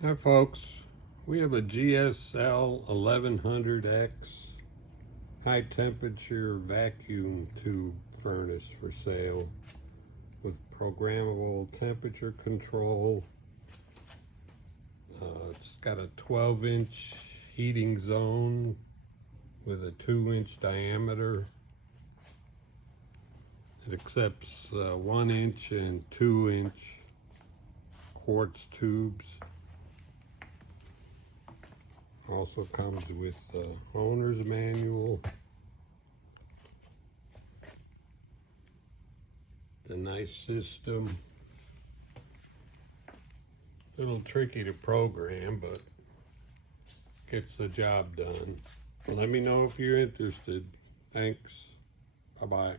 Hi folks, we have a GSL 1100X high temperature vacuum tube furnace for sale with programmable temperature control. It's got a 12-inch heating zone with a 2-inch diameter. It accepts 1-inch and 2-inch quartz tubes. Also comes with the owner's manual. It's a nice system. A little tricky to program, but gets the job done. Let me know if you're interested. Thanks. Bye-bye.